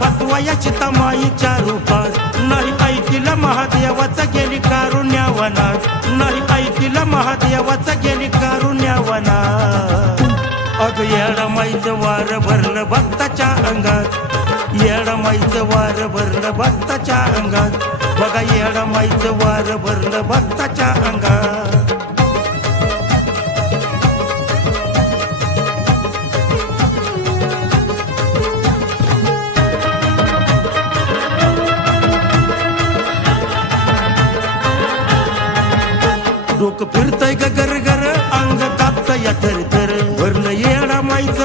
फसवाया चितामाईच्या रूपात नाही ऐकिला महादेवाचा गेली कारुण्यावनात नाही ऐकिला महादेवाचा गेली कारुण्यावनात अग येडमाईचं वार भरलं भक्ताच्या अंगात येडमाईचं वार भरलं भक्ताच्या अंगात बघा येडमाईचं वार भरलं भक्ताच्या अंगात डोकं फिरतय ग गर गर अंग कापतय थर